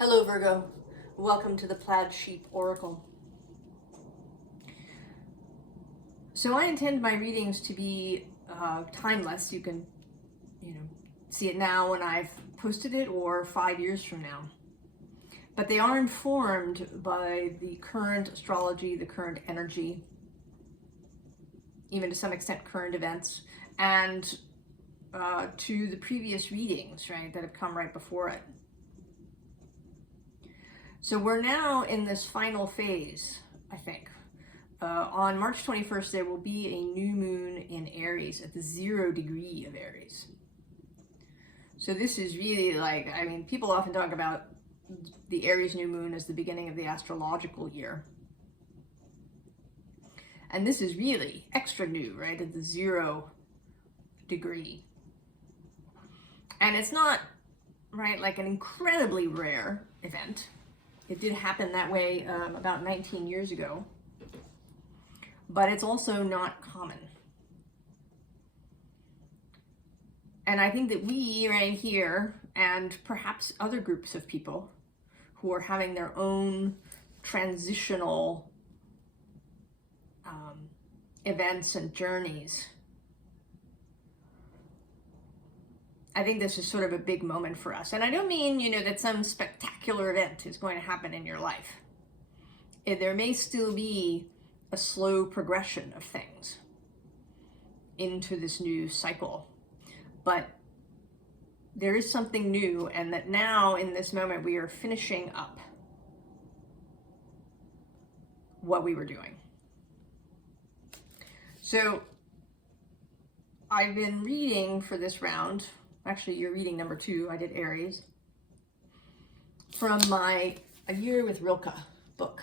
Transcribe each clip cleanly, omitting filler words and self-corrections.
Hello Virgo, welcome to the Plaid Sheep Oracle. So I intend my readings to be timeless. You can, see it now when I've posted it or 5 years from now. But they are informed by the current astrology, the current energy, even to some extent current events, and to the previous readings, right, that have come right before it. So we're now in this final phase, I think. On March 21st, there will be a new moon in Aries at the 0 degree of Aries. So this is really like, people often talk about the Aries new moon as the beginning of the astrological year. And this is really extra new, right, at the 0 degree. And it's not, right, like an incredibly rare event. It did happen that way about 19 years ago, but it's also not common. And I think that we right here, and perhaps other groups of people who are having their own transitional events and journeys, I think this is sort of a big moment for us. And I don't mean, that some spectacular event is going to happen in your life. There may still be a slow progression of things into this new cycle. But there is something new, and that now in this moment we are finishing up what we were doing. So I've been reading for this round. Actually, you're reading number 2. I did Aries. From my A Year with Rilke book.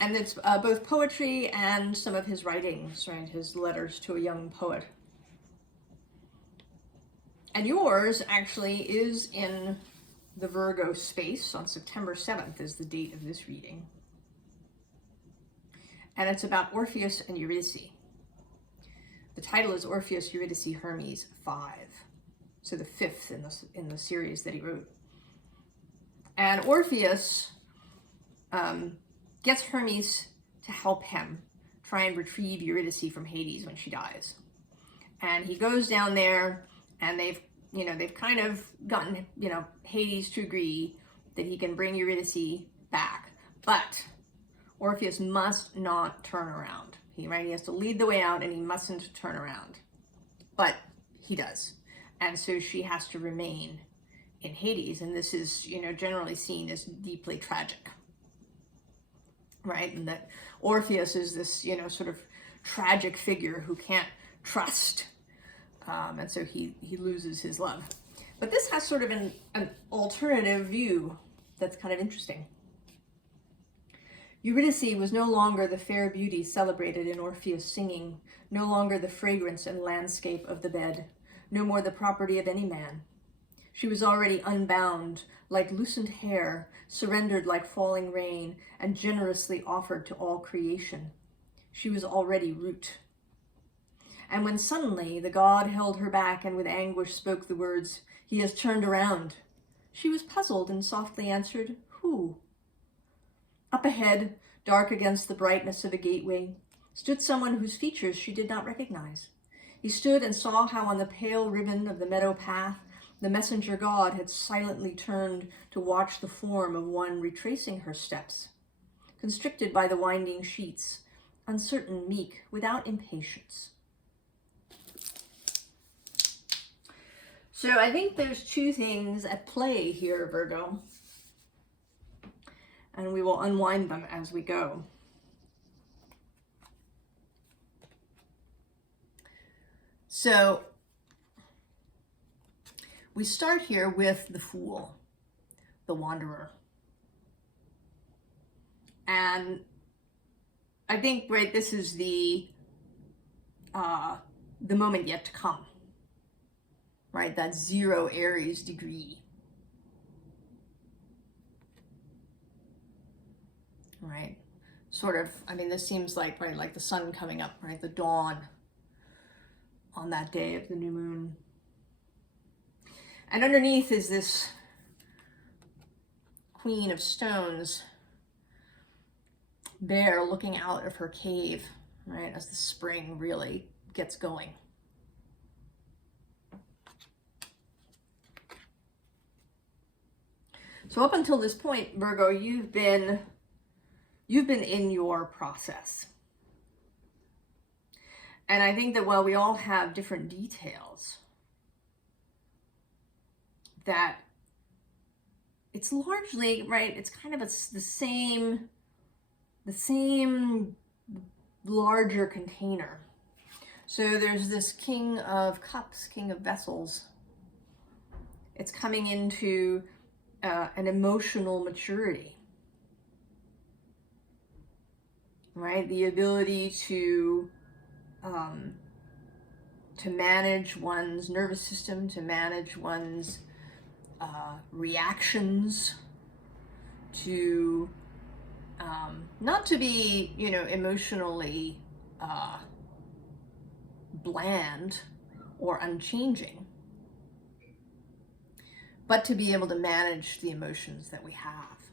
And it's both poetry and some of his writings, right? His letters to a young poet. And yours actually is in the Virgo space. On September 7th is the date of this reading. And it's about Orpheus and Eurydice. The title is Orpheus, Eurydice, Hermes 5. So the 5th in the series that he wrote. And Orpheus gets Hermes to help him try and retrieve Eurydice from Hades when she dies. And he goes down there, and they've kind of gotten, Hades to agree that he can bring Eurydice back. But Orpheus must not turn around. He has to lead the way out, and he mustn't turn around. But he does. And so she has to remain in Hades. And this is, generally seen as deeply tragic. Right? And that Orpheus is this, sort of tragic figure who can't trust. And so he loses his love. But this has sort of an alternative view that's kind of interesting. Eurydice was no longer the fair beauty celebrated in Orpheus' singing, no longer the fragrance and landscape of the bed, no more the property of any man. She was already unbound, like loosened hair, surrendered like falling rain, and generously offered to all creation. She was already root. And when suddenly the god held her back and with anguish spoke the words, "He has turned around," she was puzzled and softly answered, "Who?" Up ahead, dark against the brightness of a gateway, stood someone whose features she did not recognize. He stood and saw how on the pale ribbon of the meadow path, the messenger god had silently turned to watch the form of one retracing her steps, constricted by the winding sheets, uncertain, meek, without impatience. So I think there's two things at play here, Virgo. And we will unwind them as we go. So we start here with the Fool, the Wanderer. And I think, right, this is the moment yet to come, right? That 0 Aries degree. Right? Sort of, this seems like, right, like the sun coming up, right? The dawn on that day of the new moon. And underneath is this Queen of Stones, bear looking out of her cave, right, as the spring really gets going. So up until this point, Virgo, you've been in your process. And I think that while we all have different details, that it's largely, right, it's kind of the same larger container. So there's this King of Cups, King of Vessels. It's coming into an emotional maturity, right? The ability to manage one's nervous system, to manage one's reactions, to not to be, emotionally bland or unchanging, but to be able to manage the emotions that we have.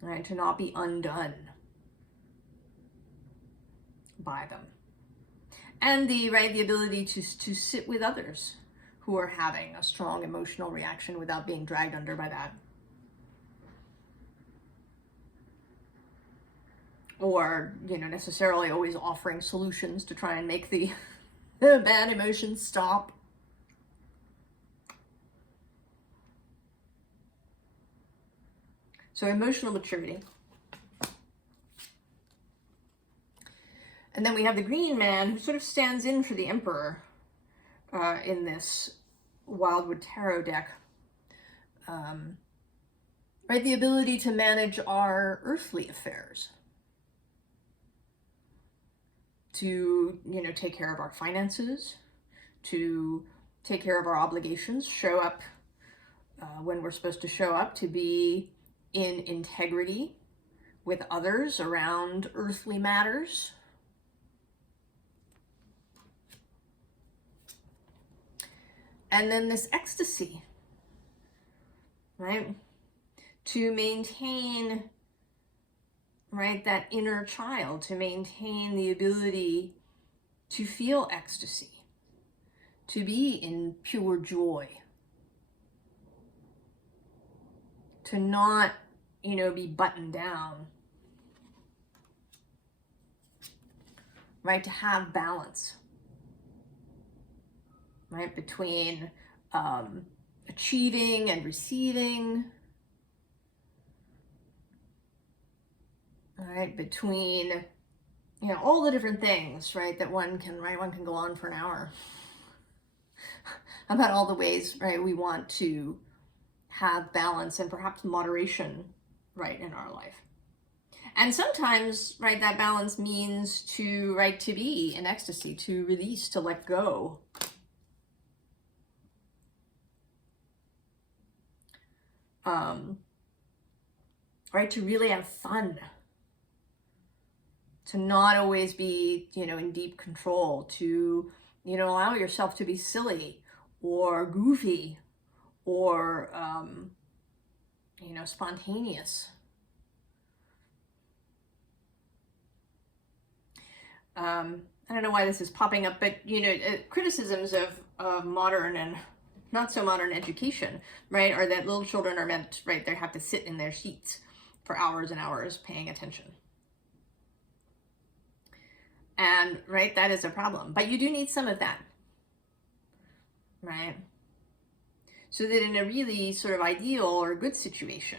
Right? To not be undone by them. And the ability to sit with others who are having a strong emotional reaction without being dragged under by that. Or, necessarily always offering solutions to try and make the bad emotions stop. So emotional maturity. And then we have the Green Man, who sort of stands in for the Emperor in this Wildwood Tarot deck. Right, the ability to manage our earthly affairs. To, take care of our finances, to take care of our obligations, show up when we're supposed to show up, to be in integrity with others around earthly matters. And then this ecstasy, right? To maintain, right, that inner child, to maintain the ability to feel ecstasy, to be in pure joy, to not, be buttoned down, right, to have balance, right, between achieving and receiving, right, between, all the different things, right, that one can go on for an hour about all the ways, right, we want to have balance and perhaps moderation, right, in our life. And sometimes, right, that balance means to be in ecstasy, to release, to let go. Right, to really have fun. To not always be, in deep control, to, allow yourself to be silly or goofy or, spontaneous. I don't know why this is popping up, but, criticisms of modern and not so modern education, right, are that little children are meant, right, they have to sit in their seats for hours and hours paying attention. And, right, that is a problem. But you do need some of that, right? So that in a really sort of ideal or good situation,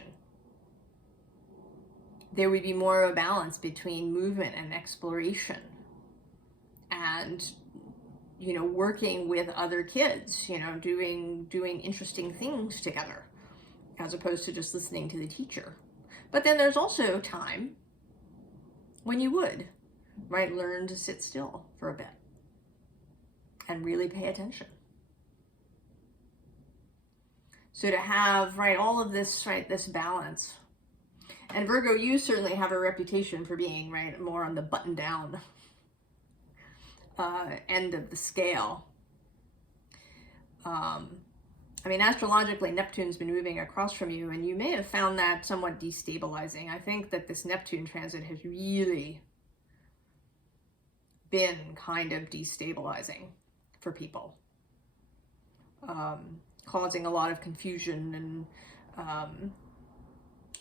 there would be more of a balance between movement and exploration and, working with other kids, doing interesting things together, as opposed to just listening to the teacher. But then there's also time when you would, right, learn to sit still for a bit and really pay attention. So to have, right, all of this, right, this balance. And Virgo, you certainly have a reputation for being, right, more on the button down end of the scale. I mean, astrologically, Neptune's been moving across from you, and you may have found that somewhat destabilizing. I think that this Neptune transit has really been kind of destabilizing for people, causing a lot of confusion and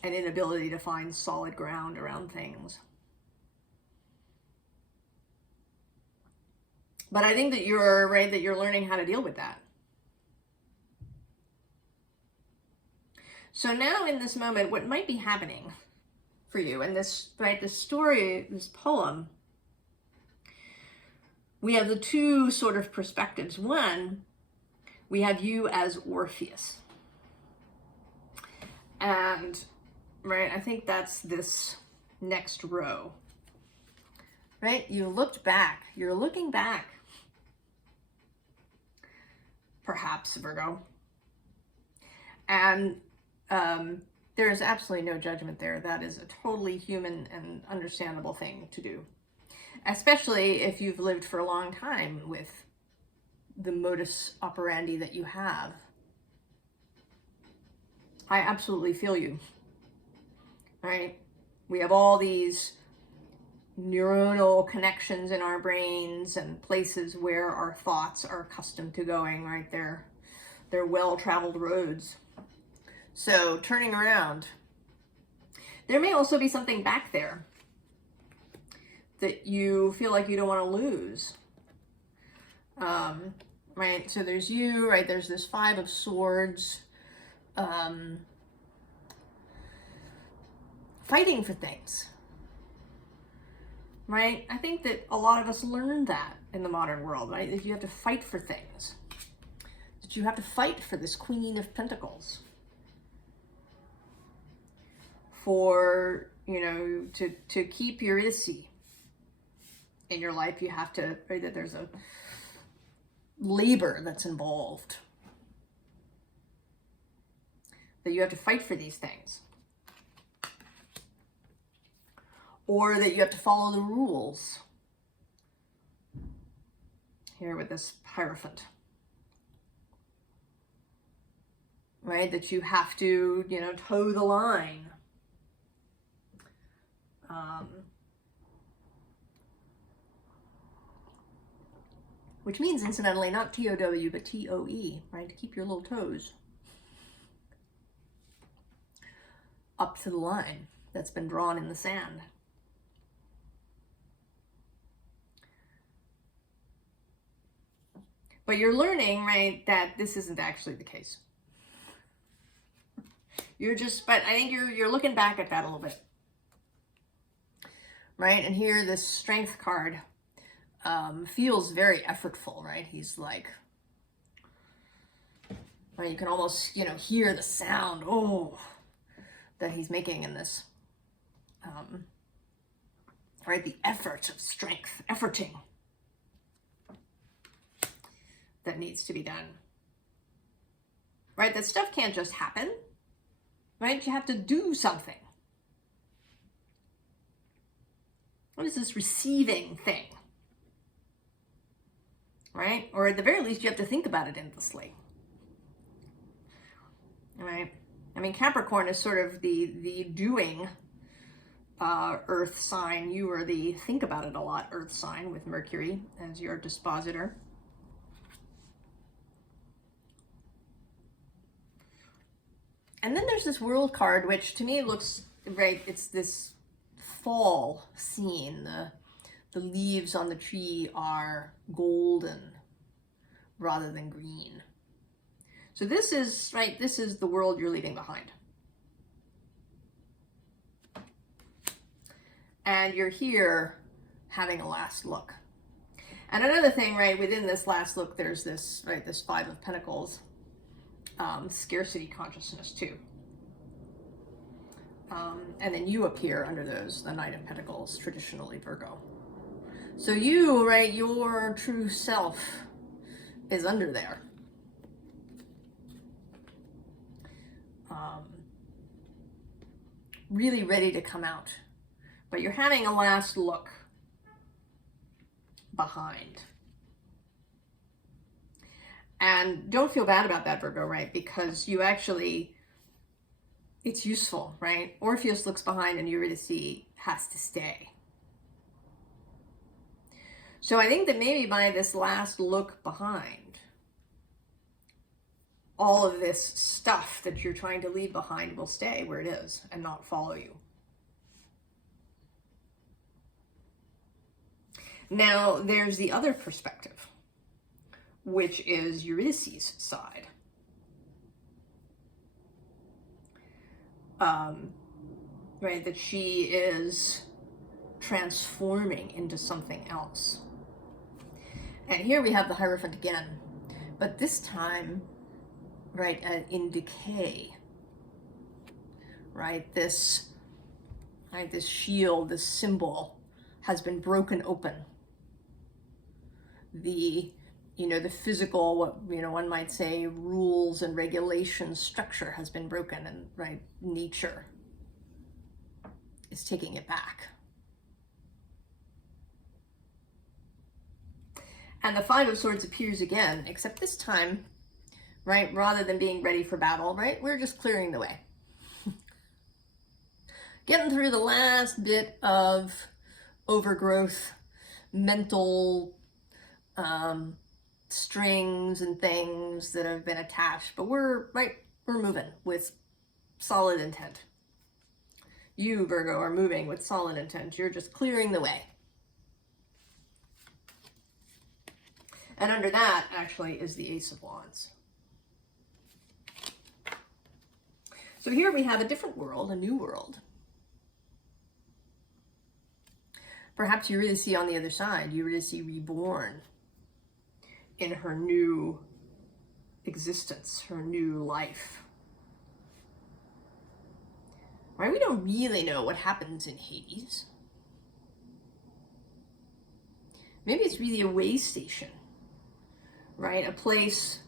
an inability to find solid ground around things. But I think that you're right, that you're learning how to deal with that. So now in this moment, what might be happening for you in this, right, this story, this poem, we have the two sort of perspectives. One, we have you as Orpheus. And, right, I think that's this next row. Right? You looked back. You're looking back. Perhaps, Virgo. And there is absolutely no judgment there. That is a totally human and understandable thing to do. Especially if you've lived for a long time with the modus operandi that you have. I absolutely feel you. Right? We have all these neuronal connections in our brains and places where our thoughts are accustomed to going, right? They're well-traveled roads. So turning around, there may also be something back there that you feel like you don't want to lose. Right? So there's you, right? There's this Five of Swords, fighting for things. Right? I think that a lot of us learned that in the modern world, right? That you have to fight for things. That you have to fight for this Queen of Pentacles. For, you know, to keep Eurydice in your life, you have to, right, that there's a labor that's involved. That you have to fight for these things. Or that you have to follow the rules. Here with this Hierophant. Right? That you have to, you know, toe the line. Which means, incidentally, not T-O-W, but T-O-E, right? To keep your little toes up to the line that's been drawn in the sand. But you're learning, right, that this isn't actually the case. You're just, but I think you're looking back at that a little bit. Right? And here, this Strength card feels very effortful, right? He's like, right, you can almost, you know, hear the sound, that he's making in this. Right? The effort of strength, efforting. That needs to be done. Right? That stuff can't just happen. Right? You have to do something. What is this receiving thing? Right? Or at the very least, you have to think about it endlessly. Right? I mean, Capricorn is sort of the doing earth sign. You are the think about it a lot earth sign with Mercury as your dispositor. And then there's this World card, which to me looks, right, it's this fall scene. The leaves on the tree are golden rather than green. So this is, right, this is the world you're leaving behind. And you're here having a last look. And another thing, right, within this last look, there's this, right, this Five of Pentacles. Scarcity consciousness too. And then you appear under those, the Knight of Pentacles, traditionally Virgo. So you, right, your true self is under there. Really ready to come out. But you're having a last look behind. And And don't feel bad about that, Virgo, right? Because you actually, it's useful, right? Orpheus looks behind and Eurydice has to stay. So I think that maybe by this last look behind, all of this stuff that you're trying to leave behind will stay where it is and not follow you. Now, there's the other perspective, which is Eurydice's side. Right, that she is transforming into something else. And here we have the Hierophant again, but this time, right, in decay. Right, this shield, this symbol has been broken open. The physical, what, one might say, rules and regulations structure has been broken, and right, nature is taking it back. And the Five of Swords appears again, except this time, right, rather than being ready for battle, right, we're just clearing the way. Getting through the last bit of overgrowth, mental strings and things that have been attached, but we're moving with solid intent. You, Virgo, are moving with solid intent. You're just clearing the way. And under that, actually, is the Ace of Wands. So here we have a different world, a new world. Perhaps Eurydice on the other side, Eurydice reborn in her new existence, her new life. Right? We don't really know what happens in Hades. Maybe it's really a way station, right? A place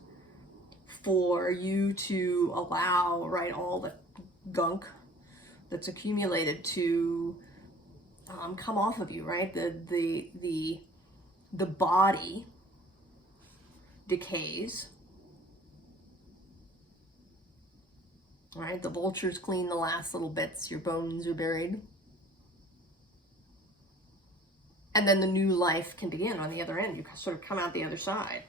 for you to allow, right, all the gunk that's accumulated to come off of you, right? The body decays. Right, the vultures clean the last little bits, your bones are buried. And then the new life can begin on the other end. You sort of come out the other side.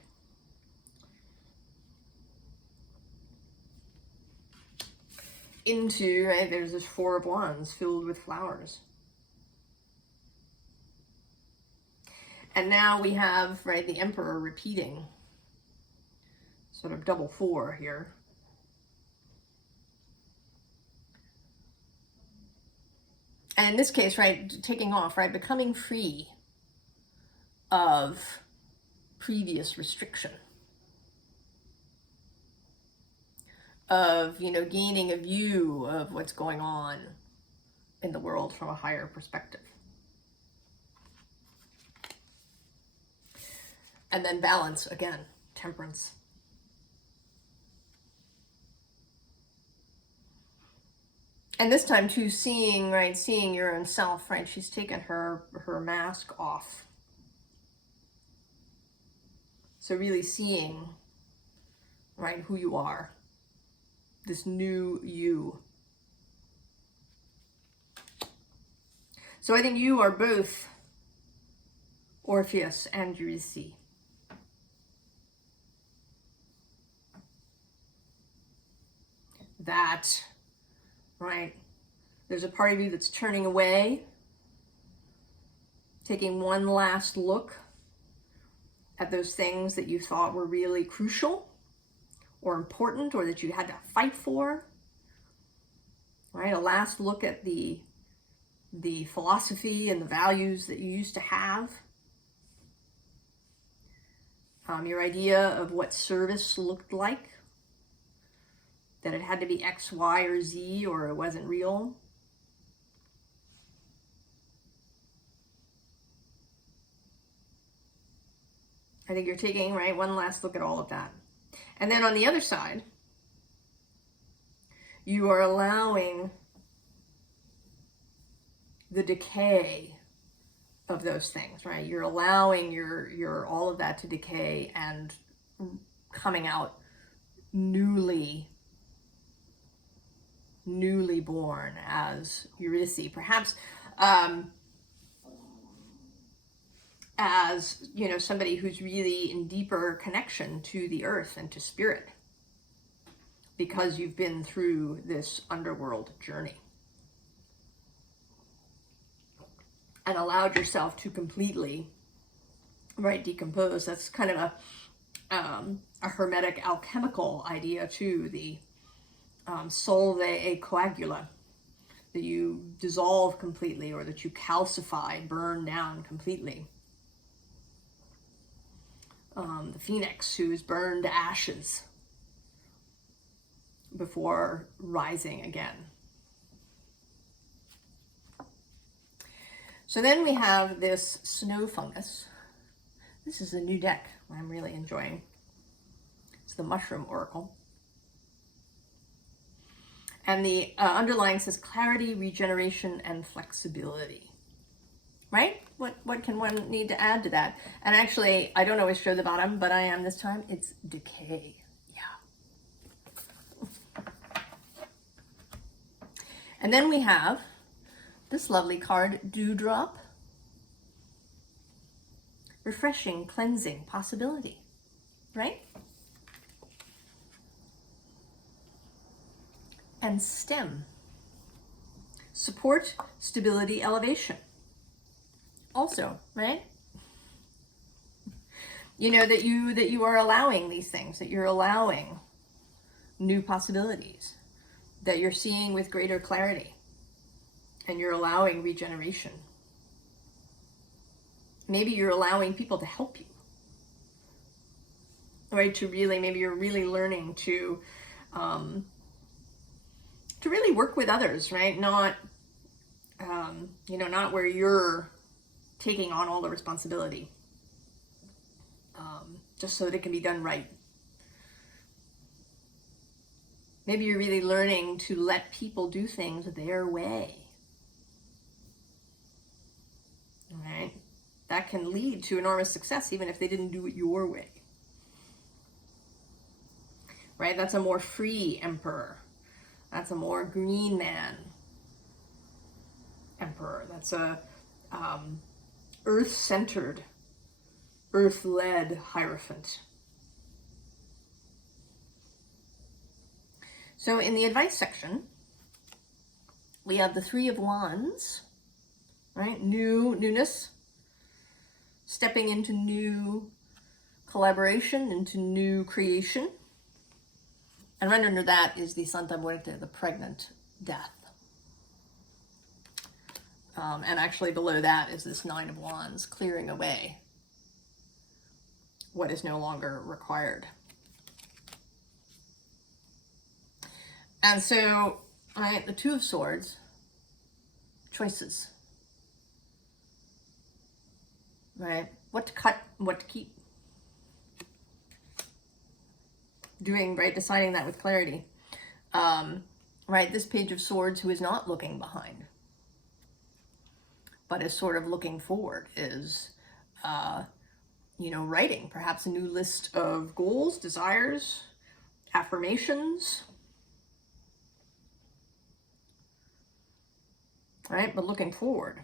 Into, right, there's this Four of Wands filled with flowers. And now we have, right, the Emperor repeating. Sort of double four here. And in this case, right, taking off, right, becoming free of previous restriction. Of, gaining a view of what's going on in the world from a higher perspective. And then balance again, temperance. And this time too, seeing your own self, right? She's taken her mask off. So really seeing, right, who you are. This new you. So I think you are both Orpheus and Eurydice. That, right, there's a part of you that's turning away, taking one last look at those things that you thought were really crucial or important, or that you had to fight for, right? A last look at the philosophy and the values that you used to have. Your idea of what service looked like, that it had to be X, Y, or Z, or it wasn't real. I think you're taking, right, one last look at all of that. And then on the other side, you are allowing the decay of those things, right? You're allowing your all of that to decay and coming out newly born as Eurydice, perhaps as, you know, somebody who's really in deeper connection to the earth and to spirit, because you've been through this underworld journey and allowed yourself to completely, right, decompose. That's kind of a hermetic alchemical idea too, the solve e coagula, that you dissolve completely, or that you calcify, burn down completely. The phoenix who's burned to ashes before rising again. So then we have this snow fungus. This is a new deck I'm really enjoying. It's the Mushroom Oracle. And the underline says clarity, regeneration, and flexibility. Right? What can one need to add to that? And actually, I don't always show the bottom, but I am this time. It's decay. Yeah. And then we have this lovely card, Dewdrop. Refreshing, cleansing, possibility. Right? And Stem. Support, stability, elevation. Also, right? You know, that you are allowing these things, that you're allowing new possibilities, that you're seeing with greater clarity, and you're allowing regeneration. Maybe you're allowing people to help you, right? To really, maybe you're really learning to really work with others, right? Not, you know, not where you're taking on all the responsibility, just so that it can be done right. Maybe you're really learning to let people do things their way. All right? That can lead to enormous success, even if they didn't do it your way. Right? That's a more free emperor. That's a more green man emperor. That's a earth-centered, earth-led Hierophant. So in the advice section, we have the Three of Wands, right? Newness, stepping into new collaboration, into new creation. And right under that is the Santa Muerte, the pregnant death. And actually below that is this Nine of Wands, clearing away what is no longer required. And so, right, the Two of Swords, choices. Right? What to cut, what to keep. Doing, right, deciding that with clarity. Right, this Page of Swords, who is not looking behind, but is sort of looking forward, is, you know, writing perhaps a new list of goals, desires, affirmations, right, but looking forward.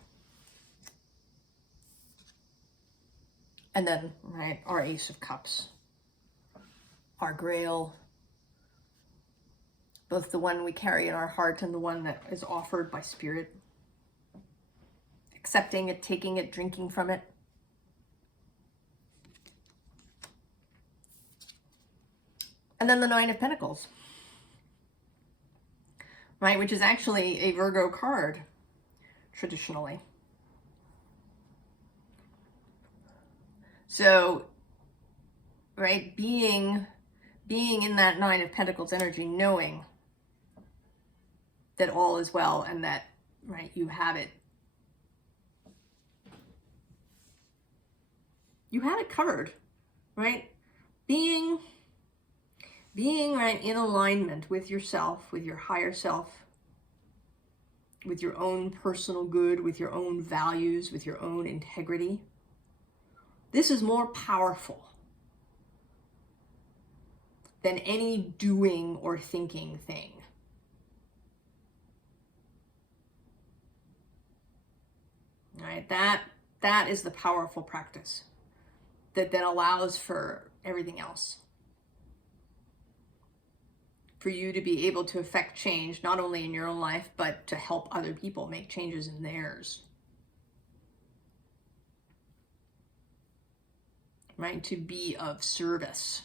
And then, right, our Ace of Cups, our Grail, both the one we carry in our heart and the one that is offered by Spirit. Accepting it, taking it, drinking from it. And then the Nine of Pentacles, right, which is actually a Virgo card, traditionally. So, right, being in that Nine of Pentacles energy, knowing that all is well and that, right, you have it covered, right? Being right in alignment with yourself, with your higher self, with your own personal good, with your own values, with your own integrity. This is more powerful than any doing or thinking thing. All right, that is the powerful practice that then allows for everything else. For you to be able to affect change, not only in your own life, but to help other people make changes in theirs. Right? To be of service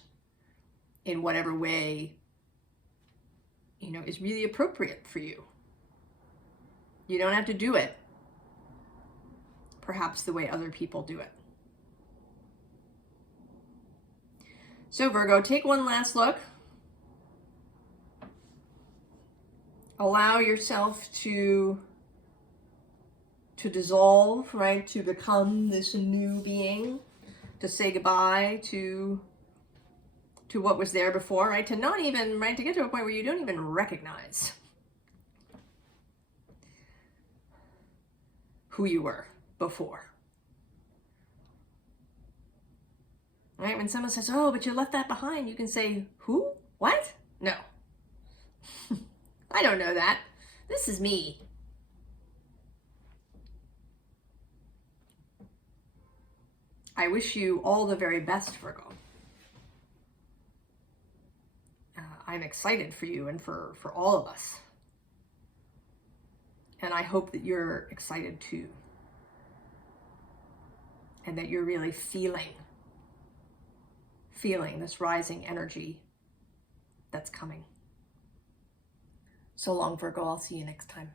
in whatever way, you know, is really appropriate for you. You don't have to do it perhaps the way other people do it. So Virgo, take one last look. Allow yourself to dissolve, right? To become this new being, to say goodbye to what was there before, right? To not even, right? To get to a point where you don't even recognize who you were before. Right? When someone says, oh, but you left that behind, you can say, who? What? No. I don't know that. This is me. I wish you all the very best, Virgo. I'm excited for you and for all of us. And I hope that you're excited too. And that you're really feeling this rising energy that's coming. So long, Virgo. I'll see you next time.